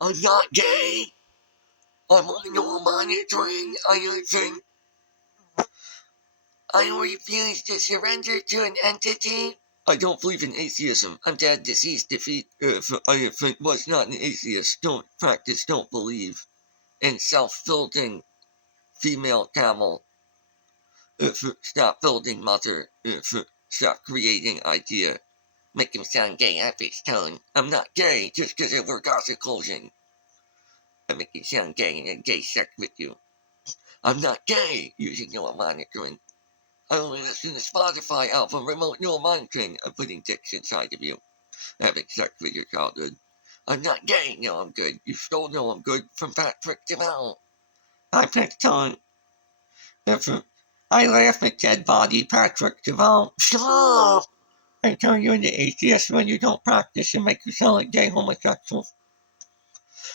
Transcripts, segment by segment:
I'm not gay. I'm on no monitoring. I refuse to surrender to an entity. I don't believe in atheism. I'm dead, deceased, defeat. If I was not an atheist, don't practice, don't believe in self-building female camel. Stop building mother. Stop creating idea. Make him sound gay at his tone. I'm not gay just because I wear gothic clothing. I make you sound gay and gay sex with you. I'm not gay using neural monitoring. I only listen to Spotify album remote neural monitoring. I'm putting dicks inside of you. Having sex with your childhood. I'm not gay. No, I'm good. You stole no, I'm good from Patrick Devell. I picked on. I laugh at dead body Patrick Devell. Stop! I turn you into atheist when you don't practice and make you sound like gay homosexuals.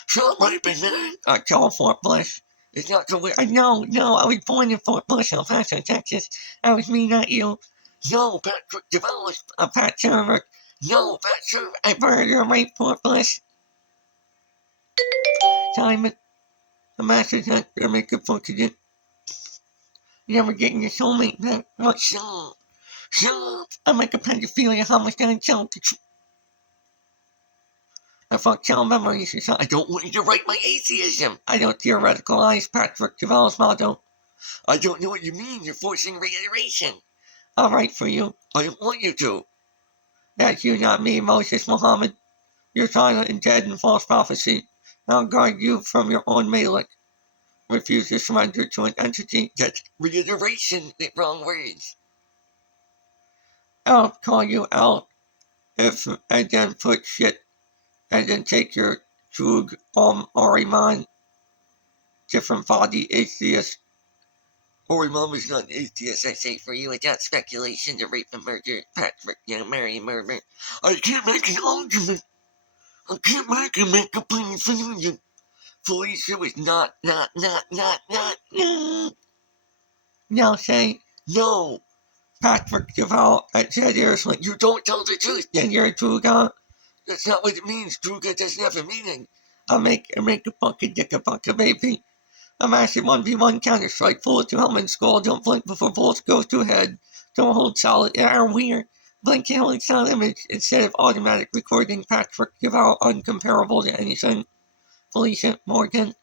Stop raping me! I tell Fort Bliss. It's not going. No, I was born in Fort Bliss, El Paso, Texas. I was me, not you. No, Patrick Devell is a Pat Server. No, Pat Server. I burned your rape, Fort Bliss. Simon, the master's not gonna make a fucking it. You're never getting your soulmate back. What? Stop. I'm like a pedophilia homicide child. I fuck child memories or something. I don't want you to write my atheism. I don't theoreticalize Patrick Devell's motto. I don't know what you mean. You're forcing reiteration. I'll write for you. I don't want you to. That's you, not me, Moses Muhammad. You're silent and dead in false prophecy. I'll guard you from your own Malik. Refuse to surrender to an entity. That's reiteration with wrong words. I'll call you out if and then put shit and then take your drug Oriman. Different body atheist. Oriman is not an atheist, I say for you. It's not speculation to rape and murder Patrick, marry and murder. I can't make an argument. I can't make a plain conclusion. Felicia was not. Now say, no. Patrick Devell, I said seriously, you don't tell the truth, then you're a Druga. That's not what it means. Druga doesn't have a meaning. I make a fucking dick a fucking baby. A massive 1v1 Counter-Strike, bullet to helmet and skull, don't blink before bullets go to head. Don't hold solid, weird. Blink holding sound image instead of automatic recording. Patrick Devell, uncomparable to anything. Felicia Morgan.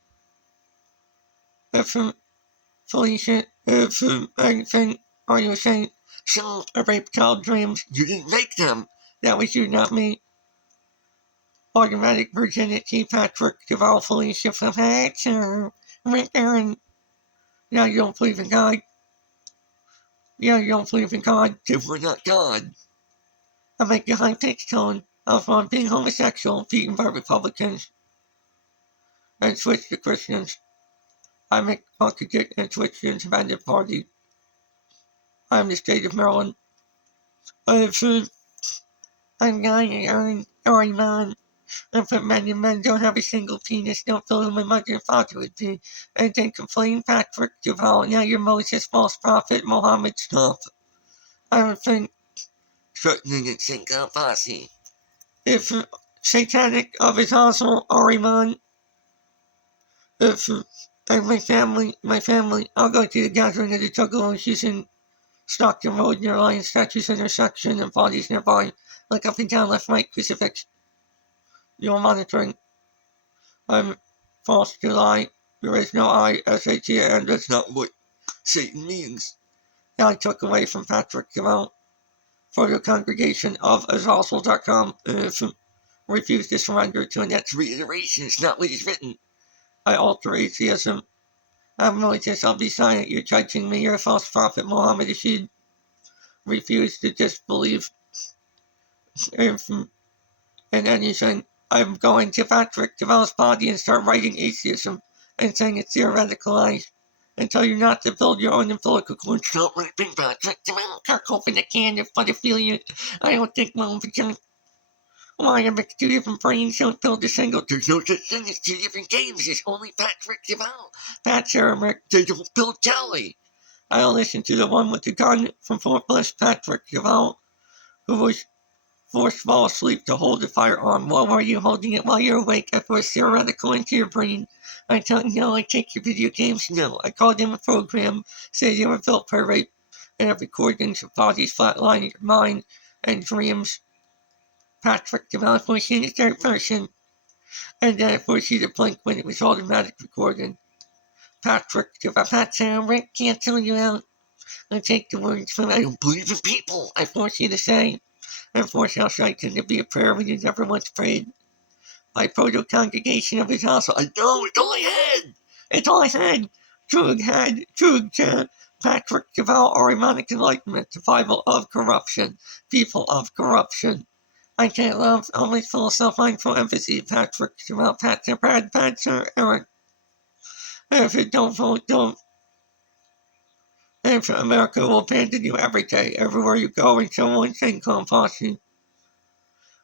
Felicia, anything are you saying? Shut up, rape child dreams. You didn't make them. That was you, not me. Automatic virginity, Patrick Devell, Felicia from Hatcher. Rick Aaron. Now you don't believe in God. Yeah, you don't believe in God. Then we're not God. I make a high-pitched tone of being homosexual, beaten by Republicans, and switch to Christians. I make contradict and switch to independent party. I am the state of Maryland. I'm dying, or a man. And for men don't have a single penis, don't feel who my mother and father would be. And then complain, Patrick Devell, now you're Moses, false prophet, Mohammed, stop. I would think, threatening and single posse. If satanic of his household, Ariman, if and my family, I'll go to the gathering of the Juggalos using Stockton Road near Lion Statues intersection and bodies nearby, like up and down, left, right, crucifix. You're monitoring. I'm false to lie. There is no I, S-H-E, and that's not what Satan means. I took away from Patrick Devell for the congregation of Azazel.com. Refuse to surrender to an That's reiteration. It's not what is written. I alter atheism. I'm Moses, I'll be silent. You're judging me. You're a false prophet, Muhammad Rashid. Refuse to disbelieve in anything. I'm going to Patrick Devell's body and start writing atheism and saying it's theoreticalized and tell you not to build your own umbilical cord. Stop raping Patrick Devell. Kirk open a can of pedophilia. I don't think my vagina. Why I make 2 different brains, don't build a single. There's no such thing as 2 different games. There's only Patrick Devell. Pat Sherrick. They don't build Kelly. I'll listen to the one with the gun from Fort Bliss, Patrick Devell, who was forced to fall asleep to hold the firearm. Why were you holding it while you're awake? I forced theoretical into your brain. I tell you, no, I take your video games. No, I called them a program. Say they were built for rape and have recordings of bodies flatlining your mind and dreams. Patrick developed voice in the third person, and then it forced you to blink when it was automatic recording. Patrick, if I've had Rick, cancel you out. I take the words from I don't believe in people. I force you to say. I force our Satan to be a prayer when you never once prayed. I proto-congregation of his house. I know, it's all I had. It's all I had. Trug, Patrick, Deval, Arimonic Enlightenment, survival of corruption, people of corruption. I can't love, always full of self-mindful empathy, Patrick, Deval, Patser, Brad, Patser, Eric. If you don't vote, don't. If America will abandon you every day, everywhere you go, and so on, same posse.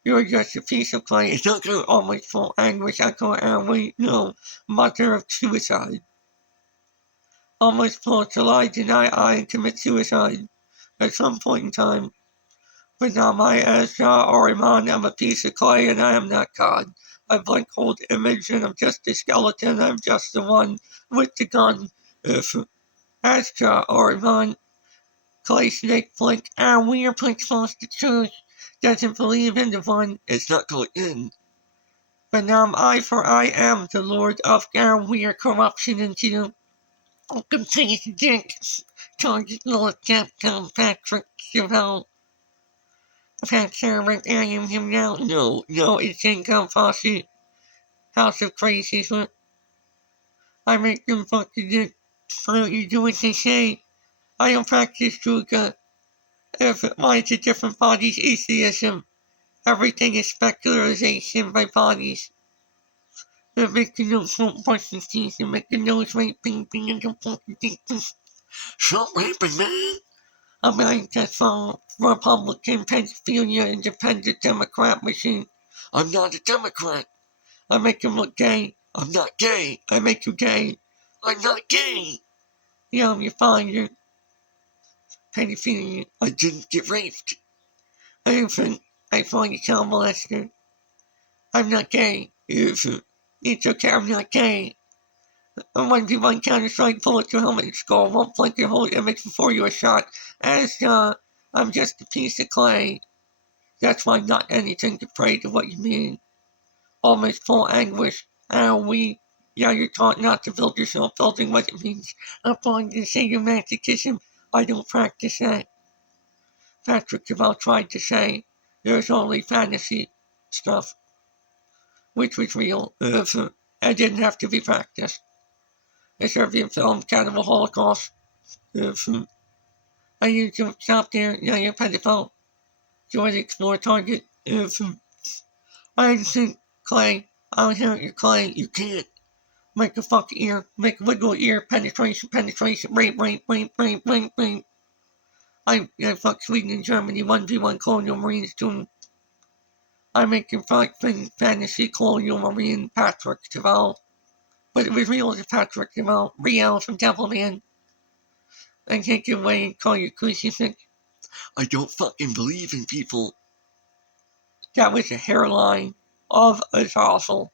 You're just a piece of clay. It's not going to always full anguish, echo, and we know, mother of suicide. Almost full July, deny I and commit suicide at some point in time. But now my as Jah or Iman am a piece of clay and I am not God. A blank old image and I'm just a skeleton, I'm just the one with the gun. If as Jah or Iman, clay snake blink, and we are put close to truth, doesn't believe in the one, it's not going in. But now I, for I am the Lord of our weird corruption into you. Welcome to his dick. Target Lord Capcom Patrick Chevelle. Patrick, I am him now. No, it's Income Posse. House of Crazy. I make them fucking dick. Why don't you do what they say? I don't practice yoga. Why it's a different body's atheism. Everything is specularization by bodies. They make the nose won't brush his teeth and make the nose right bing and don't fucking think this. Stop raping, man! I'm like that's all Republican, Pennsylvania, Independent Democrat machine. I'm not a Democrat. I make him look gay. I'm not gay. I make you gay. I'm not gay. Yeah, you're fine. You're pedophilia. I didn't get raped. I find you child molester. I'm not gay. It's okay, I'm not gay. A 1v1 Counter-Strike, bullet your helmet and skull, won't blink your whole image before you are shot. As, I'm just a piece of clay. That's why not anything to pray to what you mean. Almost full anguish. Yeah, you're taught not to build yourself, building what it means. I'm going to say your masochism. I don't practice that. Patrick Cavell tried to say there's only fantasy stuff, which was real. It didn't have to be practiced. The Serbian film Cannibal Holocaust. I need to stop there. Yeah, you're pedophile. Join the Explore Target. I think, Clay, I'll hear your Clay. You can't. Make a fucking ear. Make a wiggle ear. Penetration. Rape. I fuck Sweden and Germany 1v1 colonial marines doing. I make your fucking fantasy colonial marine Patrick Deval. But it was real as Patrick Deval. Real from Devilman. I take you away and call you crucifix. I don't fucking believe in people. That was the hairline of a fossil.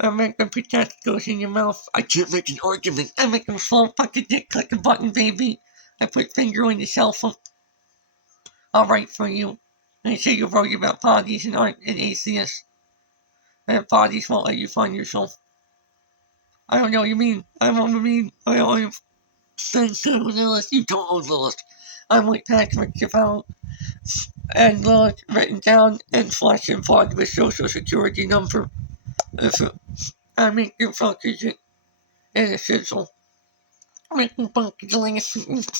I make them put testicles in your mouth. I can't make an argument. I make them slow fucking dick click a button, baby. I put finger in the cell phone. I'll write for you. I say you're worried about bodies and aren't an atheist. And bodies won't let you find yourself. I don't know what you mean. I don't know what you mean. I don't own Lilith. You don't own Lilith. I'm with Patrick Cavell. And Lilith written down in flesh and blood with social security number. I make your fuckers in a sizzle. Make them fuckers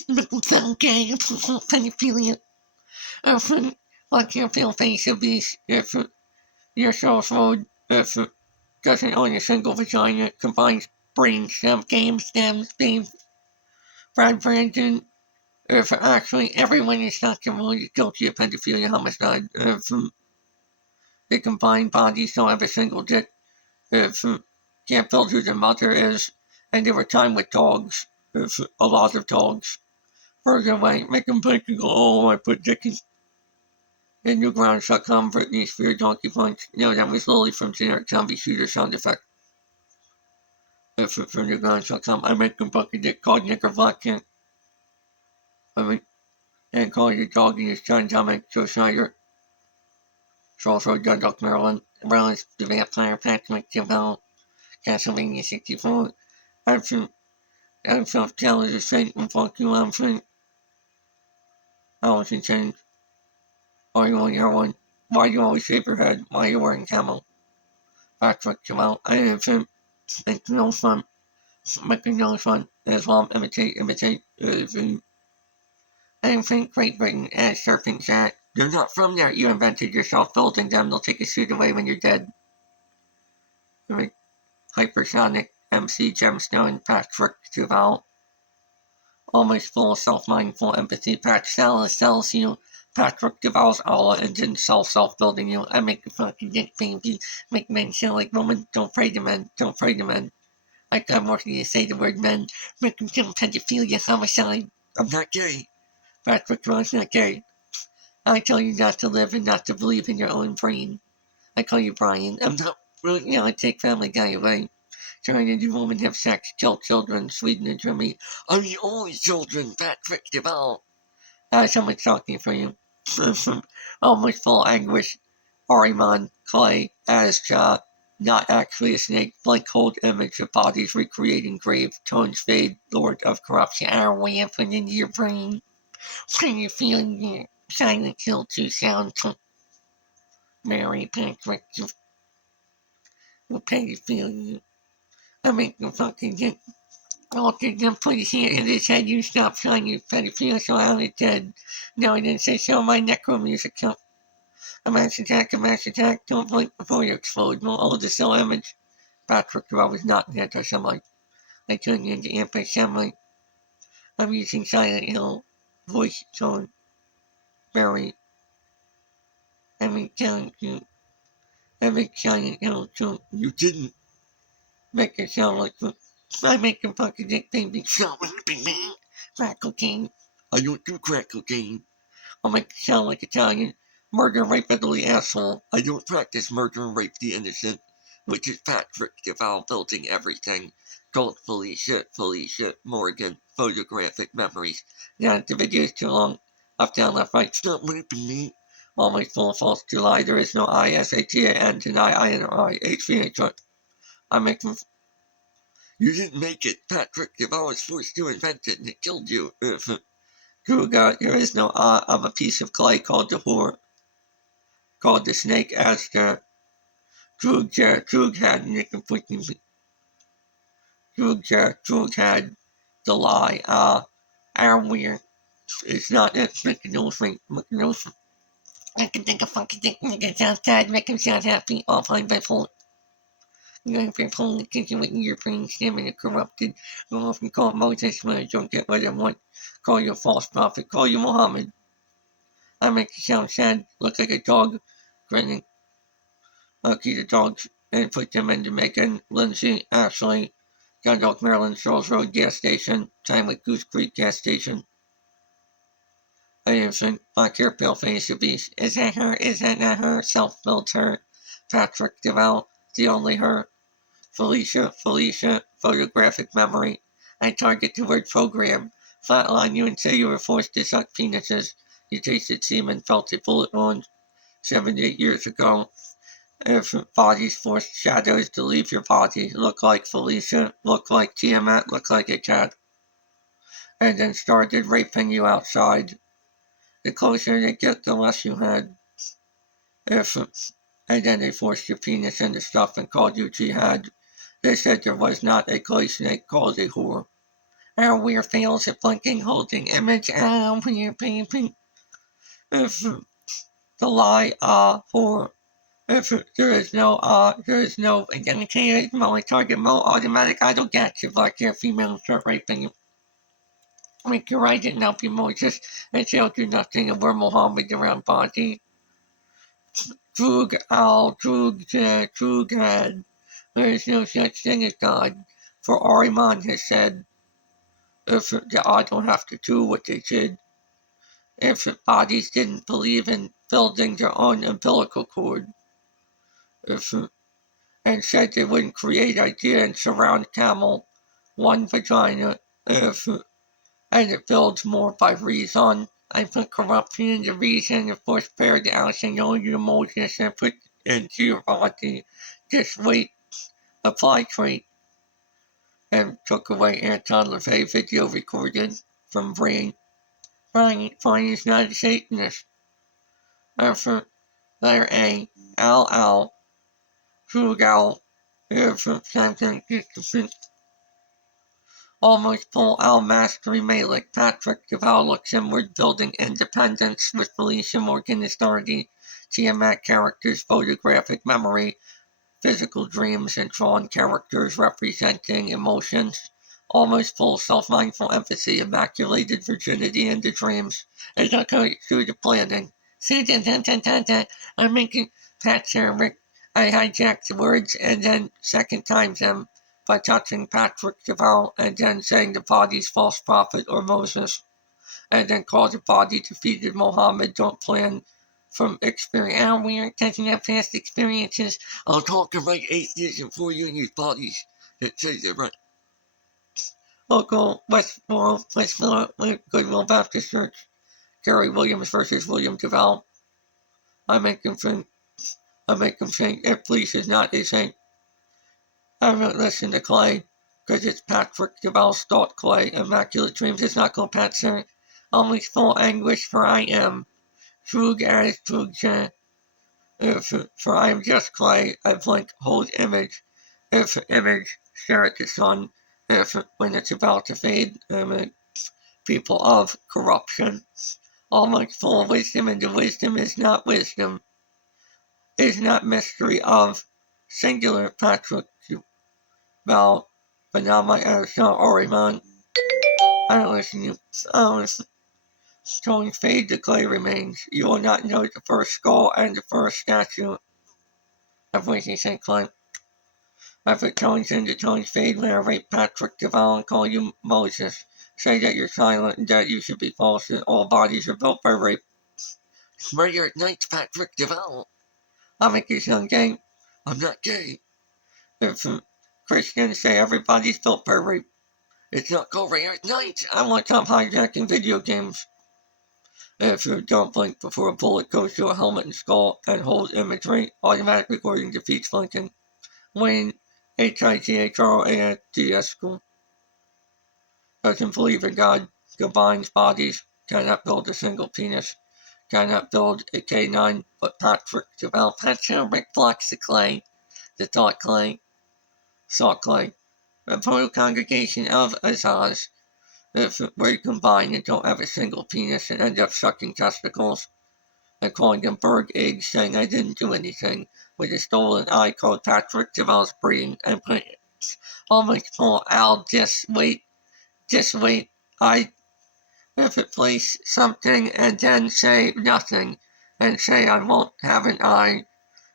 make them sound gay. Pedophilia. Like your pale face obese. If your source mode, if doesn't own a single vagina, combines brain stem, game stems, being Brad Brandon. If actually everyone is not guilty of pedophilia, homicide. If they combine bodies don't have a single dick. If can't build who their mother is, and there were time with dogs. If a lot of dogs. Further away, make them blink and go, oh, I put dick in. A new ground shall come, Britney Spears donkey punch. No, that was Lily from generic zombie shooter sound effect. If a new ground shall come, I make them bucket dick called Nicker Black King. I mean, and call your dog and your son Dominic Joe Schneider. It's also Dundalk, Maryland. Maryland's the vampire Patrick Jim Castlevania 64. I'm self-challenged as Satan, fuck you, I'm Satan. I was insane. Why are you on your one? Why do you always shave your head? Why are you wearing camo? Patrick Jamal, I am Satan. It's no fun. Making no fun. Islam, imitate. I am from Great Britain, as Surfing Chat. They're not from there. You invented yourself building them. They'll take your suit away when you're dead. Hypersonic, MC Gemstone, Patrick Duval. Almost full self-mindful empathy. Patrick sells you. Patrick Duval's Allah and didn't self-building you. I make a fucking dick baby. Make men sound like women. Don't pray to men. Don't pray to men. I got more to say the word men. Make them kill pedophilia, homicide. I'm not gay. Patrick Duval's not gay. I tell you not to live and not to believe in your own brain. I call you Brian. I'm not really, I take Family Guy away. Trying to do women have sex, kill children, Sweden and Germany. Are the only children, Patrick Duval? Someone's talking for you. Almost full anguish. Ariman, Clay, Asja, not actually a snake, blank cold image of bodies recreating grave, tones fade, Lord of Corruption. Our way up and into your brain. When you're feeling your silent kill to sound to Mary Patrick, will pay to feel you. I make the fucking get altered and put his hand in his head. You stop trying, you pedophile, so I was dead. No, I didn't say so. My necro music come. A mass attack. Don't blink before you explode. No, all the still image. Patrick, I was not an anti-Semite. I turned into anti-Semite. I'm using Silent Hill voice tone. Barry. I'm telling you. I'm Silent Hill too. You didn't. Make it sound like I make him fucking dick baby. Sound like me. Crack cocaine. I don't do crack cocaine. I'll make it sound like Italian. Murder, rape, ugly asshole. I don't practice murder and rape the innocent. Which is Patrick Duval building everything. Called Felicia, Morgan, photographic memories. Yeah, the video's too long. Up, down, left, right. Stop raping me. Always full of false July. There is no I-S-A-T-A-N, deny I-N-R-I, H-V-H-R. I make them. You didn't make it. Patrick Duval was forced to invent it and it killed you. Kruger, there is no of a piece of clay called the whore. Called the snake Aster. Krug had Nick and Krug had the lie. Our weird. It's not it's making no thing. I can think of fucking dick niggas outside, make him sound happy, all fine by full. You have your phone attention with your brain stem corrupted. You often call Moses when I don't get what I want. Call you a false prophet. Call you Muhammad. I make you sound sad. Look like a dog. Grinning. I'll keep the dogs and put them into Megan, Lindsay, Ashley, Dundalk, Maryland, Charles Road gas station. Time with Goose Creek gas station. Anderson, black hair, pale face, the beast. Is that her? Is that not her? Self-built her. Patrick Duval, the only her. Felicia, photographic memory. I target the word program. Flatline you and say you were forced to suck penises. You tasted semen, felt a bullet wound 78 years ago. If bodies forced shadows to leave your body, look like Felicia, look like Tiamat, look like a cat. And then started raping you outside. The closer they get, the less you had. And then they forced your penis into stuff and called you jihad. They said there was not a clay snake called a whore. Our weird fails at blinking, holding image. Our weird baby. If the lie, whore. If there is no, identity, my target, mo, automatic, idle, gotcha, black hair, female, start raping you. Make your right and help you, Moses, and shall do nothing, and we're Mohammed around body. Drug had. There is no such thing as God, for Ariman has said, if the I don't have to do what they did. If bodies didn't believe in building their own umbilical cord. And said they wouldn't create idea and surround camel one vagina and it builds more by reason. I put corruption in the reason, of course, pair the action on your Moses and put into your body this weight apply trait and took away Anton LaVey video recorded from Brain. Brian is not a Satanist. For letter A, Al, Trugal, from Samson almost full Al mastery Malik, Patrick Duval looks inward, building independence with Felicia Morgan authority, Tiamat characters, photographic memory, physical dreams, and drawn characters representing emotions, almost full self-mindful empathy, immaculated virginity into dreams, and not going through the planning. I'm making Pat Rick. I hijacked the words and then second times them by touching Patrick Duval and then saying the body's false prophet or Moses, and then call the body defeated Mohammed. Don't plan from experience. And we aren't taking up past experiences. I'll talk about atheism for you and your bodies that says they're right. Local Westboro, Goodwill Baptist Church. Gary Williams versus William Duval. I make him think if police is not a saint. I'm not listening to Clay, because it's Patrick Duval's thought Clay. Immaculate dreams is not called Pat Sir. Only full anguish for I am. Trug as Trug for I am just Clay. I blink, hold image. If image, stare at the sun. If when it's about to fade, people of corruption. Almost full of wisdom, and the wisdom is not wisdom. Is not mystery of singular Patrick Duval. But now my Arizona Oregon. I don't listen to you. I don't listen. Showing fade the clay remains. You will not know the first skull and the first statue of Waiting St. Clay. After tones in the tones fade, when I rape Patrick Duval and call you Moses. Say that you're silent and that you should be false, that all bodies are built by rape. Murder ignites Patrick Duval. I make this young gay. I'm not gay. If Christians say everybody's built by rape, it's not called Rare Ignite. I want to stop hijacking video games. If you don't blink before a bullet goes through a helmet and skull and hold imagery, automatic recording defeats blinking. Wayne, HITHROASDS school. Doesn't believe in God, combines bodies, cannot build a single penis, cannot build a K9, but Patrick Duval, Patrick blocks the clay, the thought clay, saw clay. A total congregation of Azaz. If we combine and don't have a single penis and end up sucking testicles and calling them bird eggs, saying I didn't do anything with a stolen eye called Patrick Duval's breeding and put almost full Al wait, I if it place something and then say nothing and say I won't have an eye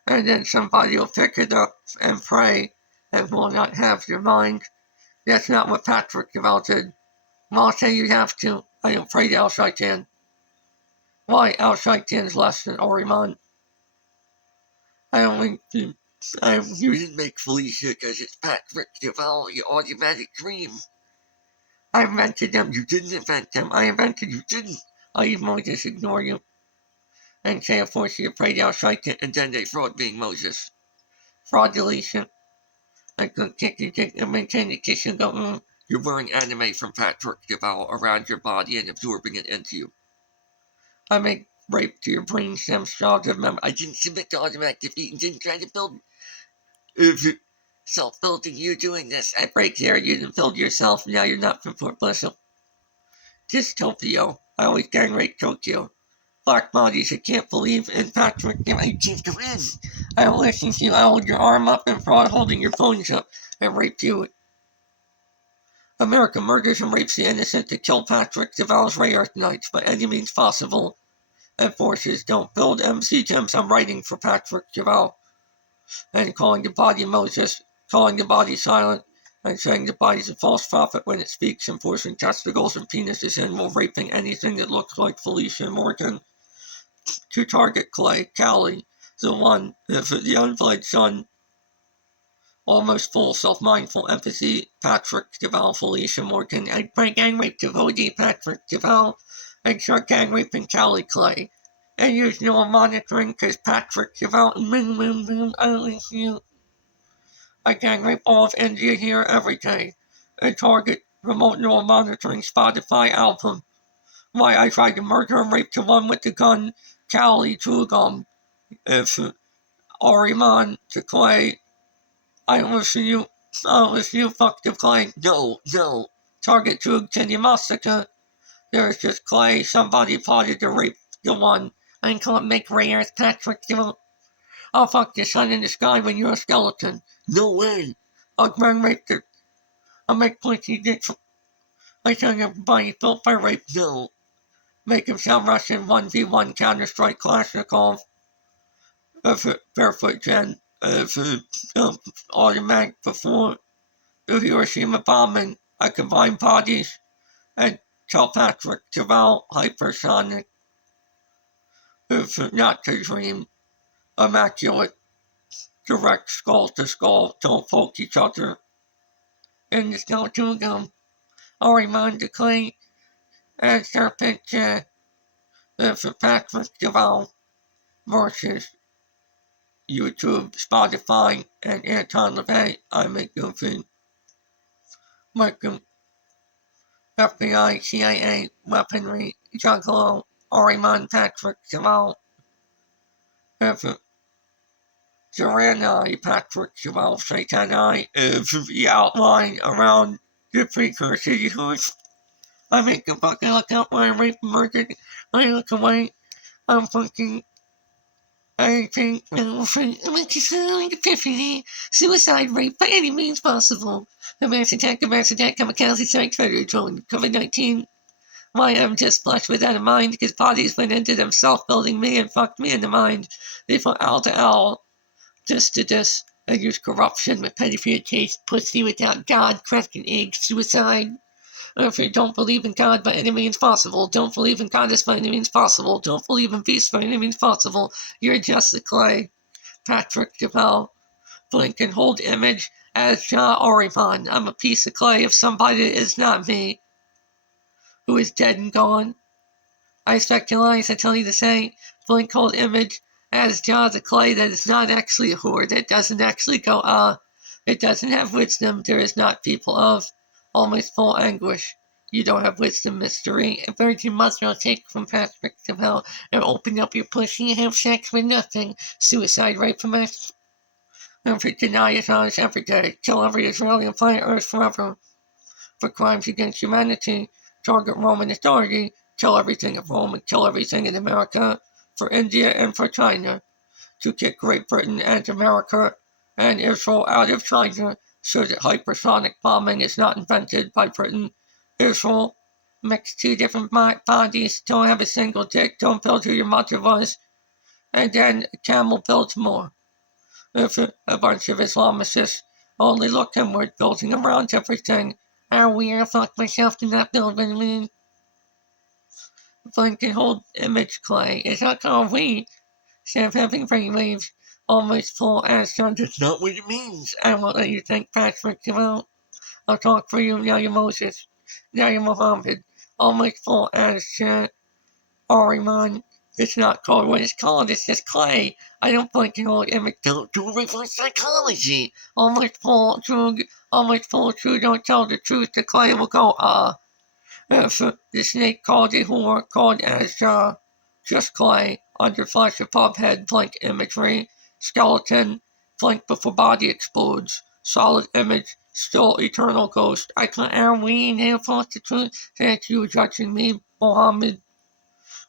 and then somebody will pick it up and pray and will not have your mind. That's not what Patrick Duval did. Well, I'll say you have to. I don't pray to El Shaitan. Why El Shaitan's less than Oriman? I only you didn't make Felicia because it's Patrick Duval, your automatic dream. I invented them, you didn't invent them. I invented you didn't. I even more just ignore you. And say of course you pray to El Shaitan and then they fraud being Moses. Fraudulation. I could kick you and maintain the kiss and go, You're wearing anime from Patrick Duval around your body and absorbing it into you. I make rape to your brain stem cells of memory. I didn't submit to automatic defeat and didn't try to build self-building. You doing this. I break here, you didn't build yourself, now you're not from Port Blissel. Dystopia. I always gang rape Tokyo. Black bodies, I can't believe in Patrick. I can't go in. I don't listen to you. I hold your arm up and fraud holding your bones up and rape you. America murders and rapes the innocent to kill Patrick Duval's Ray Earth Knights by any means possible. And forces don't build MC gems. I'm writing for Patrick Duval. And calling the body Moses, calling the body silent, and saying the body's a false prophet when it speaks, and forcing testicles and penises in while raping anything that looks like Felicia Morgan. to target Clay, Callie, the one, the unplayed son, almost full self-mindful empathy, Patrick Duval, Felicia Morgan, and by gang rape devotee Patrick Duval, and start gang raping Callie Clay. And use neural monitoring because Patrick Duval, I gang rape all of India here every day. And target remote neural monitoring Spotify album. Why I tried to murder and rape the one with the gun, Callie Trugum, if Ariman to Clay. I listen you, fuck the Clay. No. Target to Massacre. There's just Clay. Somebody plotted to rape the one. I can't make Reyes Patrick. I'll fuck the sun in the sky when you're a skeleton. No way. I'll gang rape the. I'll make plenty dicks. I tell your body built by rape. No. Make him sound Russian 1v1 Counter-Strike Kalashnikov. Barefoot Jen. Automatic before the Hiroshima bombing. I combine bodies and tell Patrick Duval hypersonic. Not to dream. Immaculate. Direct skull to skull. Don't poke each other. And the skeleton gum. I'll remind the clay and serpent for Patrick Duval versus YouTube, Spotify, and Anton LaVey. I make goofy. Welcome. FBI, CIA, weaponry, Juggalo, Ariman, Patrick Duval. Duranai, Patrick Duval, Satanai. The outline around the precursors. I make a fucking look out when I rape and murdered. I look away. I'm fucking. I think, epiphany, suicide, rape by any means possible. A mass attack, kamikaze strike, predator drone, COVID-19. Why, I'm just flushed without a mind, because bodies went into them self-building me and fucked me in the mind. They put owl to owl, this to this, and use corruption with petty for your taste, pussy without God, cracking egg, suicide. If you don't believe in God by any means possible, don't believe in goddess by any means possible, don't believe in peace by any means possible, you're just the clay. Patrick Duval, blink and hold image as Ja Oriman. I'm a piece of clay of somebody that is not me, who is dead and gone. I speculate, I tell you to say, blink hold image as Ja the clay that is not actually a whore, that doesn't actually go, it doesn't have wisdom, there is not people of. Almost full anguish. You don't have wisdom, mystery. A virgin mother will take from Patrick Duval and open up your pussy and have sex with nothing. Suicide, rape from us. And for deny it honest every day. Kill every Israeli on planet Earth forever. For crimes against humanity. Target Roman authority. Kill everything of Rome and kill everything in America. For India and for China. To kick Great Britain and America and Israel out of China. So that hypersonic bombing is not invented by Britain. Israel mix two different bodies, don't have a single dick, don't build who your mother was, and then a camel builds more. If a bunch of Islamicists only look inward, building around everything, how weird, I fuck myself to not build what I mean. Blink and hold image clay. It's not called we. Instead of having brainwaves. Almost full ass son. That's not what it means. I won't let you think Patrick Duval. I'll talk for you, now you're Moses. Now you're Muhammad. Almost full ass Ariman. It's not called what it's called, it's just clay. I don't blink and hold image. Don't do reverse psychology. Almost full true, don't tell the truth. The clay will go, If the snake called a whore, called as just clay, under flash of pop head, blink imagery. Skeleton, blink before body explodes. Solid image, still eternal ghost. I can't we now false the truth. Thank you judging me, Mohammed.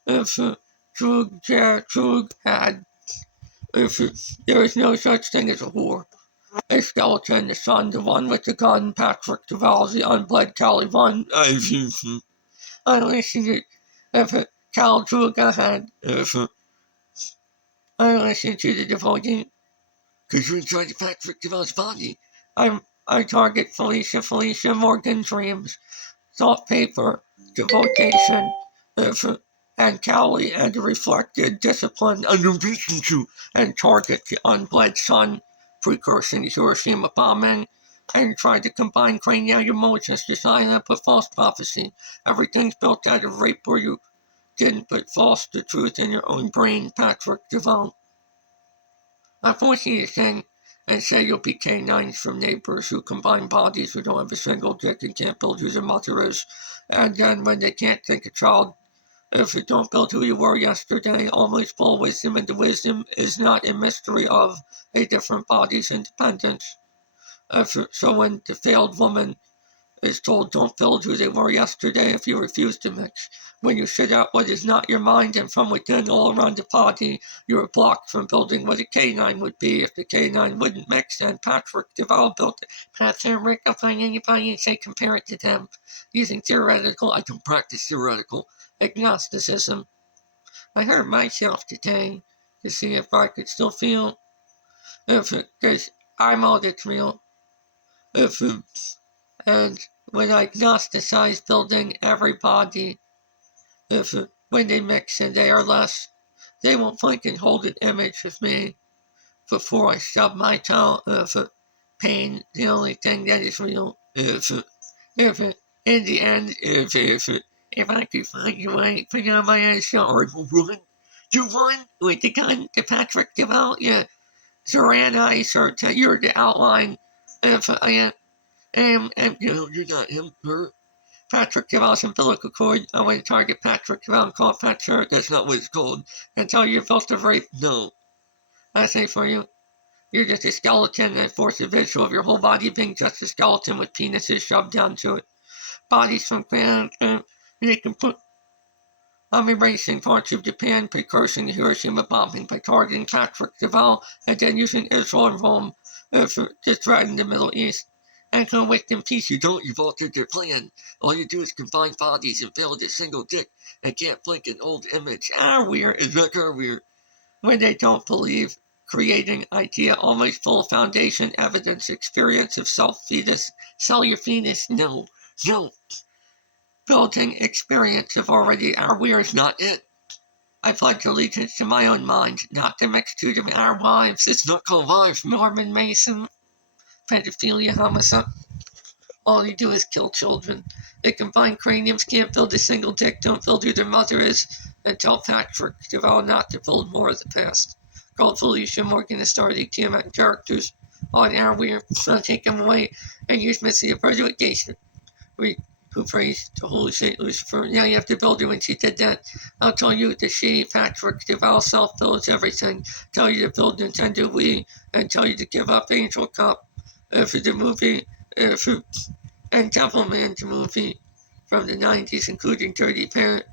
If Trug had, if there is no such thing as a whore. A skeleton, the son, the one with the gun, Patrick Duval, the unbled Caliban. I listen to, if Cal Trug had, if I listen to the devotee. Because you're inside the Patrick Duval's body. I target Felicia Morgan dreams. Soft paper. Devocation. and Cali and reflected discipline and efficiency and target the unbled sun, precursing the Hiroshima bombing, and tried to combine cranial emotions to sign up a false prophecy. Everything's built out of rape where you didn't put false the truth in your own brain, Patrick Devon. I force you to sing and say you'll be canines from neighbors who combine bodies who don't have a single dick and can't build who their mother is. And then when they can't think a child, if you don't build who you were yesterday, always full wisdom, and the wisdom is not a mystery of a different body's independence. So when the failed woman is told don't build who they were yesterday if you refuse to mix. When you shit out what is not your mind and from within all around the body, you are blocked from building what a canine would be if the canine wouldn't mix, and Patrick Duval built it. Patrick, I'll find anybody and say compare it to them. Using theoretical, I don't practice theoretical, agnosticism. I hurt myself today to see if I could still feel, because I'm all that's real. And when I gnosticize building everybody, when they mix and they are less, they won't blink and hold an image of me before I stub my toe. Pain, the only thing that is real. In the end, if I could find a way, put on my ass, or run, you run with the gun to Patrick Devon, yeah, Zoran Ice, or you're the outline. If I am, you're not him, her. Patrick Devon's umbilical cord. I want to target Patrick Devon, call Patrick. That's not what it's called. And tell you felt the rape. No. I say for you, you're just a skeleton and force a visual of your whole body being just a skeleton with penises shoved down to it. Bodies from ground, they can put. I'm erasing parts of Japan, precursing the Hiroshima bombing by targeting Patrick Devon and then using Israel and Rome to threaten the Middle East. And come with in peace. You don't, you've altered their plan. All you do is combine bodies and build a single dick and can't blink an old image. Weird. Is that weird? When they don't believe, creating idea almost full foundation evidence experience of self-fetus. Sell your fetus. No. Building experience of already weird is not it. I pledge allegiance to my own mind, not the mixture of our wives. It's not called wives. Norman Mason. Pedophilia, homicide. All you do is kill children. They combine craniums, can't build a single dick, don't build who their mother is, and tell Patrick Devon not to build more of the past. Called Felicia Morgan to start the Tiamat characters on our weird, so take them away and use Missy of education. Who praised the Holy Saint Lucifer. Now you have to build her when she did that. I'll tell you that she, Patrick Devon, self-builds everything. Tell you to build Nintendo Wii, and tell you to give up Angel Cup for the movie, and Devilman's movie from the 90s, including Dirty Parent,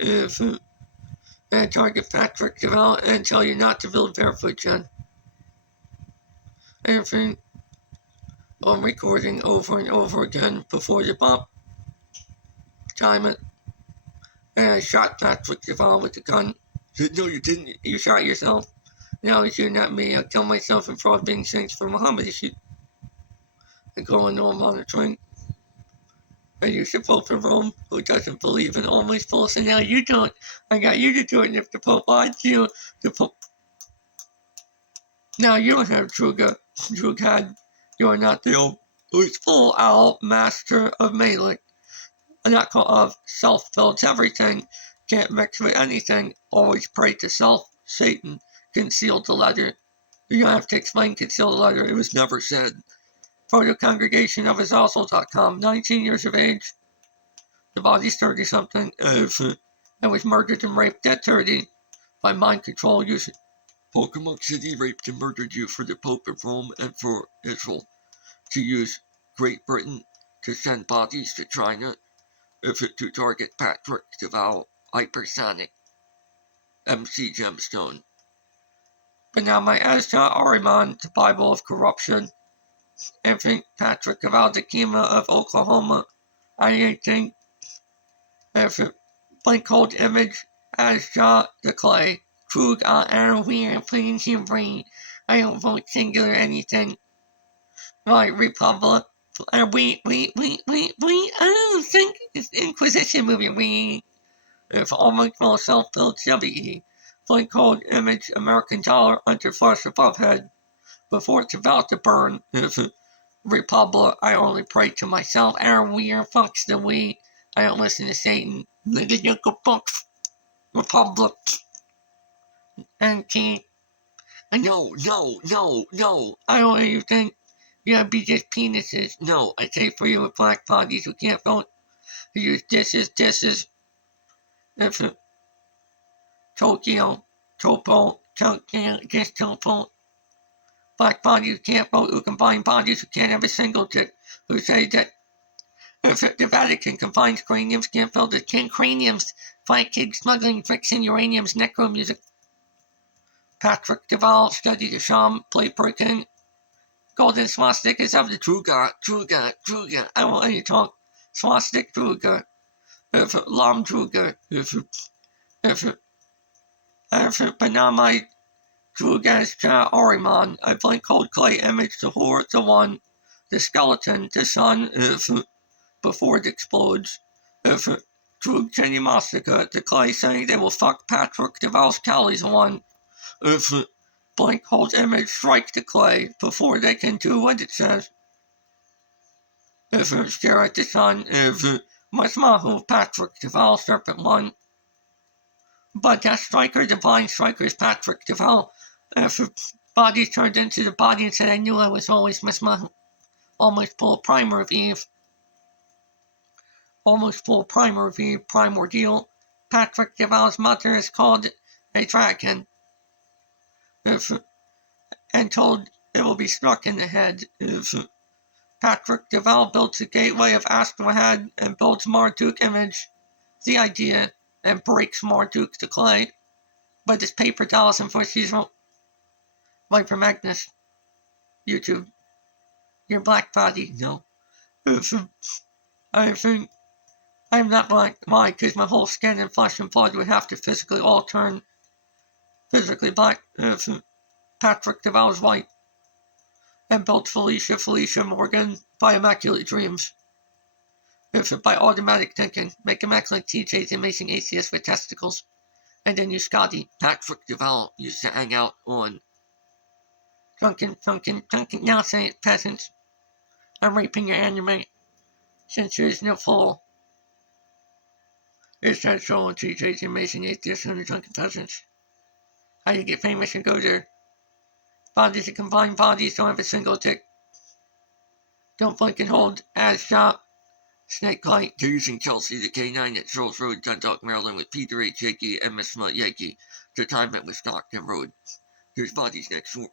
and target Patrick Devon, and tell you not to build Barefoot Jen. Everything on recording over and over again before the bomb. Time it. And I shot Patrick Devon with the gun. No, you didn't. You shot yourself. Now it's you, not me. I'll kill myself and fraud being saints for Muhammad. And go on no monitoring. And you should vote for Rome, who doesn't believe in always false. And now you don't. I got you to do it. And if the Pope lied to you, the Pope. Now you don't have True God. You are not the old, who's full owl master of Malik. Not called of self builds everything. Can't mix with anything. Always pray to self. Satan concealed the letter. You don't have to explain concealed the letter. It was never said. Proto Congregation of Azazel.com. 19 years of age. The body's 30-something. And was murdered and raped at 30 by mind control using Pokemon City raped and murdered you for the Pope of Rome and for Israel to use Great Britain to send bodies to China to target Patrick Devon, hypersonic MC Gemstone. But now my Ezra Ariman, the Bible of corruption, and think Patrick Devon, the Kima of Oklahoma. I think if a blank cold image as the clay. Krug Arrowhead, please your brain. I don't vote singular anything. Right, Republic. Wait. I don't think it's Inquisition movie. If almost full self-built WE, flint cold image American dollar under flush above head, before it's about to burn. If Republic, I only pray to myself. Aaron Weir, fucks the we. I don't listen to Satan. Nigga, you go fuck Republic. And King. No. I don't let you think you gotta be just penises. No, I say for you with black bodies who can't vote, who use disses. If Tokyo, Topo, just Topo. Black bodies who can't vote, who combine bodies who can't have a single dick, who say that if the Vatican combines craniums, can't build the king craniums, fight kids smuggling bricks and uraniums, necro music. Patrick Duval studied the Sham, played Perkin. Golden swastikas of the true God. I won't let you talk. Swastik Druga. If Lam Druga. If Panamite Drugas Cha Oriman. I blink cold clay image, the whore, the one, the skeleton, the sun, if before it explodes. If Drug Jenny Mastica, the clay saying they will fuck Patrick Duval's Callie's one. If blank hold image, strike the clay before they can do what it says. If stare at the sun, if Masmahu Patrick Duval Serpent one. But that striker, divine striker, is Patrick Duval. If body turned into the body and said, I knew I was always Masmahu. Almost full primer of Eve. Primordial. Patrick Duval's mother is called a dragon. If and told it will be struck in the head. If Patrick Duval builds the gateway of Astrahad and builds Marduk image, the idea, and breaks Marduk to clay, but this paper dolls and forces Viper Magnus, YouTube, your black body, no. If I think I'm not black. Why? Because my whole skin and flesh and blood would have to physically all turn physically black. If Patrick Duval's white. And built Felicia Morgan by Immaculate Dreams. If by automatic thinking, make him act like TJ's amazing atheist with testicles. And then you Scotty. Patrick Duval used to hang out on Drunken, now say it, peasants. I'm raping your anime. Since there's no full. It says so on TJ's amazing atheist and the Drunken Peasants. How you get famous and go there. Bodies that combine bodies don't have a single dick. Don't blink and hold. Ass shot. Snake Light. They're using Chelsea, the K9 at Charles Road, Dundalk, Maryland, with Peter H. Yankee and Miss Smut Yankee. The time it was Stockton Road. There's bodies next door.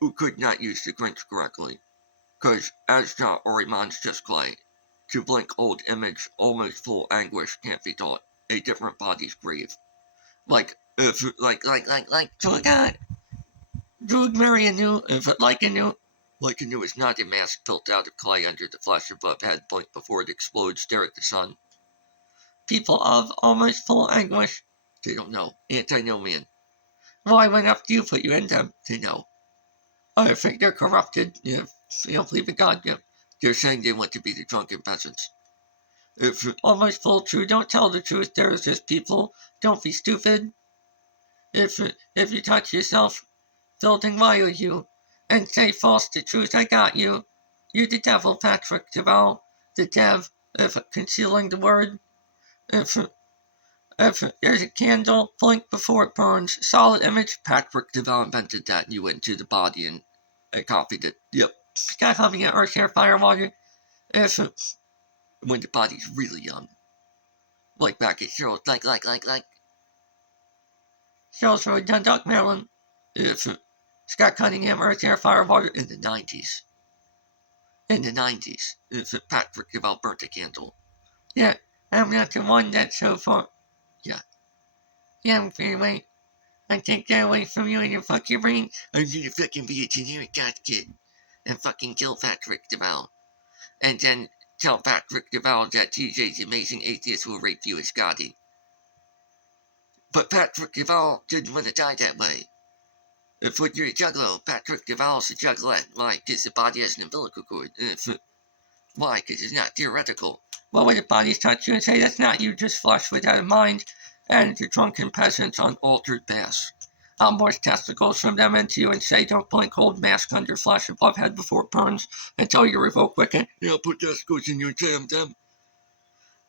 Who could not use the Grinch correctly. Cause as shot or Iman's just clay. To blink old image, almost full anguish can't be taught. A different body's grave. Like Drug Mary anew, if it like anew is not a mask built out of clay under the flesh above head, blink before it explodes, stare at the sun. People of almost full anguish, they don't know, antinomian. Why went after you put you in them, they know. I think they're corrupted, yeah, they don't believe in God, yeah. They're saying they want to be the drunken peasants. If almost full true, don't tell the truth, there is just people, don't be stupid. If you touch yourself, building wire you, and say false to truth, I got you. You the devil, Patrick Duval, the dev, if concealing the word. If there's a candle, blink before it burns. Solid image, Patrick Duval invented that. You went to the body and I copied it. Yep. Sky humming at earth, air, fire, water. If when the body's really young. Like back at Cheryl's, like. Cheryl's Road, Dundalk, Maryland. If Scott Cunningham, Earth, Air, Fire, Water in the 90s. If Patrick Duval burnt a candle. Yeah, I'm not the one that's so far. Yeah, I'm free away. I take that away from you and your fucking brain. I'm gonna fucking be a generic goth kid. And fucking kill Patrick Duval. And then tell Patrick Duval that TJ's amazing atheist will rape you as Scotty. But Patrick Duval didn't want to die that way. If when you're a juggalo, Patrick Duval's a juggalette. Why? Because the body has an umbilical cord. Why? Because it's not theoretical. What would the bodies touch you and say, that's not you, just flesh without a mind, and the drunken peasant's unaltered bass. I'll morse testicles from them into you and say, don't blink, hold mask under flesh above head before it burns until you revoke wicked. I'll put testicles in you and say I'm them.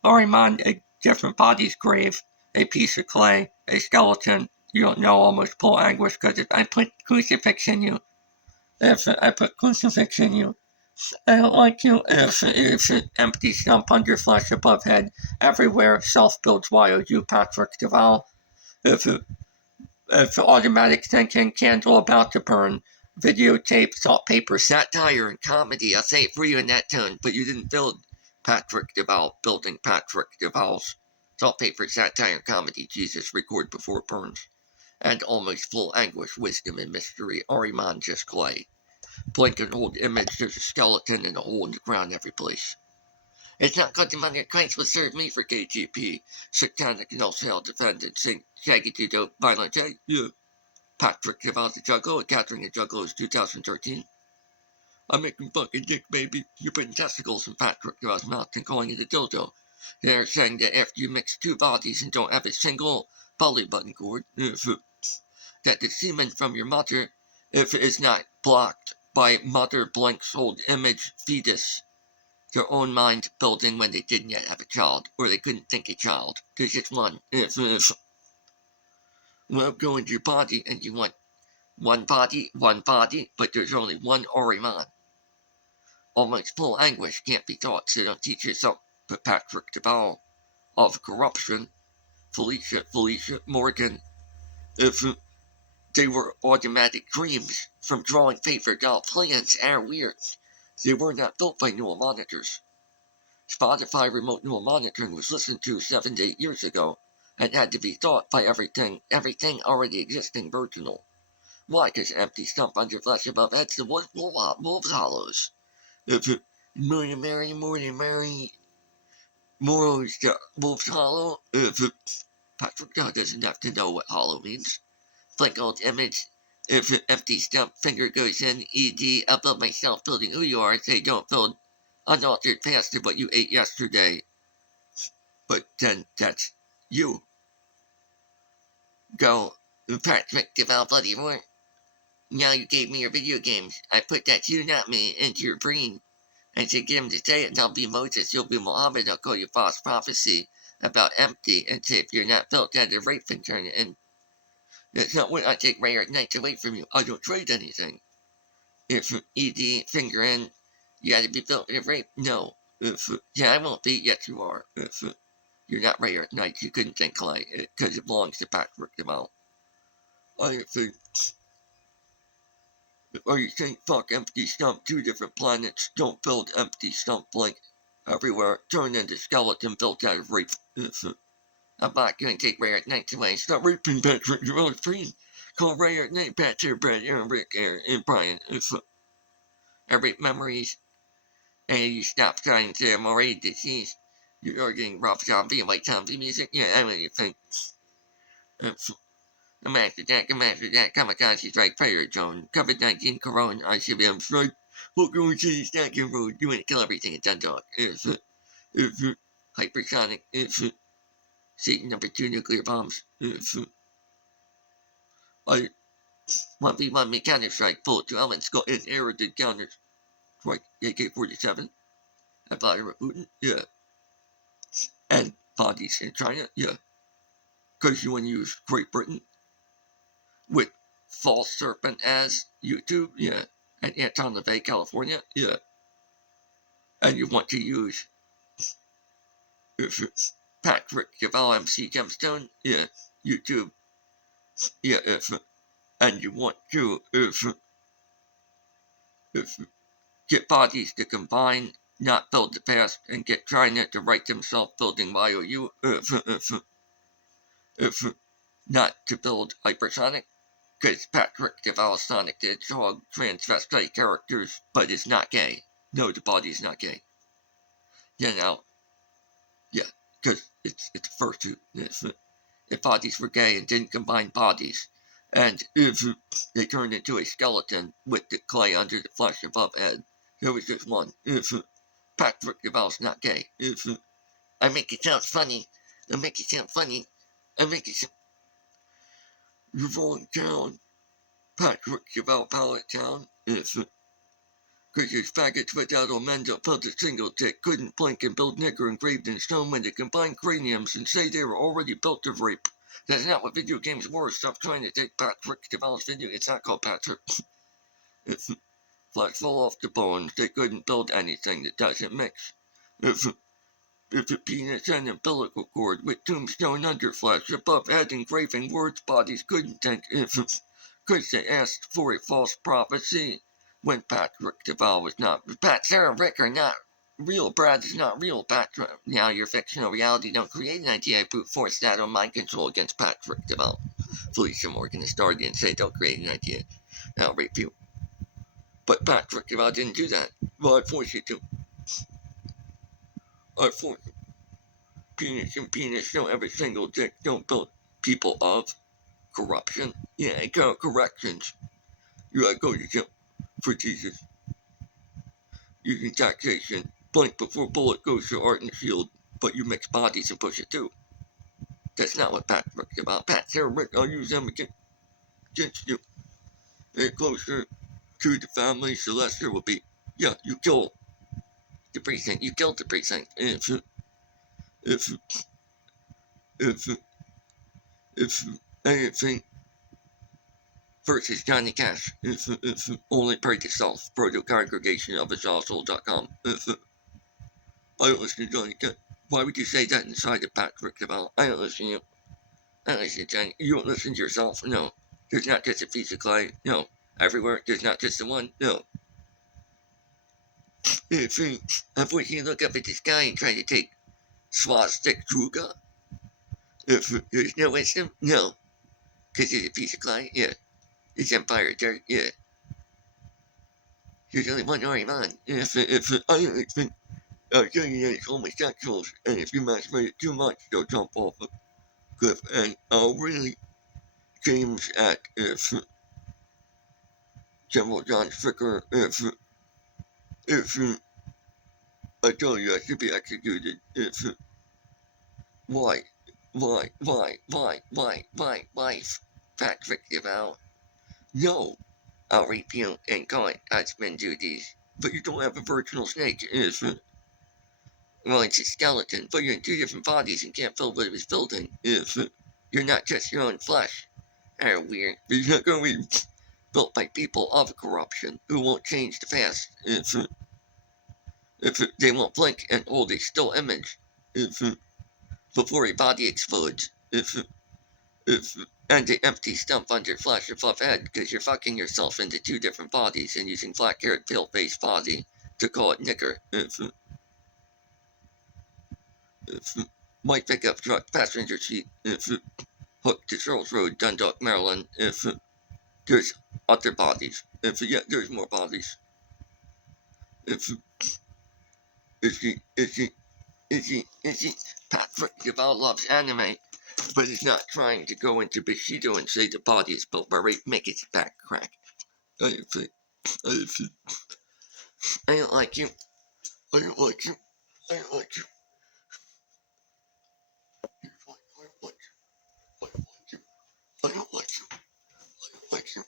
Ahriman, a different body's grave, a piece of clay, a skeleton. You don't know, almost pull anguish, because if I put crucifix in you, I don't like you. If an empty stump under flesh above head, everywhere, self builds YOU, Patrick Duval. If automatic thinking, candle about to burn, videotape, saltpaper, satire, and comedy. I'll say it for you in that tone, but you didn't build Patrick Duval, building Patrick Duval's saltpaper, satire, and comedy. Jesus, record before it burns. And almost full anguish, wisdom, and mystery. Ahriman just clay. Blink an old image, there's a skeleton and a hole in the ground every place. It's not good the money of Christ will serve me for KGP. Satanic and wholesale defendant, St. Shaggy Two Dope, Violent J. Yeah. Patrick Duval the Juggler, Catherine the Juggler's 2013. I'm making fucking dick, baby. You're putting testicles in Patrick Duval's mouth and calling it a dildo. They're saying that after you mix two bodies and don't have a single belly button cord, that the semen from your mother, if it is not blocked by mother blanks old image fetus, their own mind building when they didn't yet have a child, or they couldn't think a child. There's just one. Well, go into your body and you want one body, but there's only one Ahriman. Almost full anguish can't be taught, so don't teach yourself. But Patrick Duval of corruption, Felicia Morgan, if they were automatic dreams from drawing paper doll plans are weird. They were not built by neural monitors. Spotify remote neural monitoring was listened to 7 to 8 years ago and had to be thought by everything already existing virginal. Why? Because empty stump under flesh above heads the wolves hollows. If it Mary, Morrow's the wolf's hollow, if it Patrick God doesn't have to know what hollow means. Blank old image. If an empty stump finger goes in, e.g. I build myself building who you are, say don't build unaltered past of what you ate yesterday. But then that's you. Go, Patrick, develop bloody more. Now you gave me your video games. I put that you, not me, into your brain. And said get him to say it, and I'll be Moses, you'll be Muhammad, I'll call you false prophecy about empty, and say if you're not built out of rape and turn it in. That's not what I take rare nights away from you. I don't trade anything. If ED finger in, you gotta be built in rape. No. If yeah, I won't be. Yes, you are. If you're not rare at night, you couldn't think like it because it belongs to Patrick Duval. I think. Are you saying fuck empty stump? Two different planets. Don't build empty stump blank everywhere. Turn into skeleton built out of rape. If I'm not gonna take rare at night away. Stop raping Patrick Duval's brain. Call rare at night, Patrick, Brad, Aaron, Rick, Aaron, and Brian. If every memories. And you stop trying to already deceased. You're getting rough zombie and white zombie music. Yeah, I really think. I'm after that, kamikaze strike, fire zone, COVID-19, corona, ICBM strike, Oklahoma City, Stacking Road, you want to kill everything in Dundalk. If hypersonic, if Satan number 2 nuclear bombs, if I 1v1 me counter strike, bullet 2 elements, go in error, did counter strike, AK-47. I Vladimir Putin, yeah. And bodies in China, yeah. Because you want to use Great Britain with False Serpent as YouTube, yeah. And Anton LaVey, California, yeah. And you want to use if it's Patrick Duval MC Gemstone, yeah. YouTube, yeah. If and you want to if get bodies to combine, not build the past, and get China to write themselves building YOU, if not to build hypersonic, because Patrick Duval Sonic the Hedgehog transvestite characters, but is not gay. No, the body is not gay. You know, yeah, because it's the first two. If bodies were gay and didn't combine bodies, and if they turned into a skeleton with the clay under the flesh above head, there was just one. If Patrick Duval's not gay, if I make it sound funny. I make it sound funny. I make it sound... You're rolling down Patrick Deval Pallet Town. If because these faggots without a men that felt a single dick couldn't blink and build nigger engraved in stone when they combined craniums and say they were already built of rape. That's not what video games were. Stop trying to take Patrick Deval's video. It's not called Patrick. If flesh fall off the bones, they couldn't build anything that doesn't mix. If a penis and umbilical cord with tombstone underflesh above head engraving words bodies couldn't think if because they asked for a false prophecy when Patrick Deval was not. Pat, Sarah, Rick are not real. Brad is not real. Patrick, now your fictional reality don't create an idea. I brute force that on mind control against Patrick Deval. Felicia Morgan is started and say don't create an idea. I'll rape you. But Patrick Deval didn't do that. Well, I force you to. I force you. Penis and penis, no every single dick, don't build people of corruption. Yeah, corrections. You gotta go to jail for Jesus. Using taxation, blink before bullet goes to art and shield, but you mix bodies and push it through. That's not what Patrick's about. Pat, Sarah, Rick, I'll use them against you. And closer to the family, Celeste will be, yeah, you killed the precinct. You killed the precinct. And if anything versus Johnny Cash, if only pray to self, proto congregation of household.com. If I don't listen to Johnny Cash, why would you say that inside of Patrick Deval? I don't listen to you. I don't listen to Johnny. You don't listen to yourself? No. There's not just a piece of clay. No. Everywhere, there's not just the one. No. If you look up at the sky and try to take swastika druga, if there's no wisdom, no. Because it's a piece of clay, yeah. It's empire dirt, yeah. There's only one Ariman. If I don't think it's homosexuals, and if you masturbate it too much, they'll jump off a cliff. And I'll really James at if General John Stricker, if I tell you I should be executed, if why, Patrick Deval? No, I'll rape you and call it husband duties. But you don't have a virginal snake, if well, it's a skeleton, but you're in two different bodies and can't feel what it was building. If you're not just your own flesh. Weird. He's not going to be built by people of corruption who won't change the past. If they won't blink and hold a still image. If before a body explodes. If and the empty stump under flesh above head because you're fucking yourself into two different bodies and using black-haired, pale-faced body to call it nigger. If might pick up truck passenger seat. If hook to Charles Road, Dundalk, Maryland. If there's other bodies. If yeah, there's more bodies. If is he Patrick Deval loves anime, but he's not trying to go into Bushido and say the body is built by rape, make its back crack. I don't like you. I don't like you. I don't like you. I don't like you. I don't like you. I don't like you.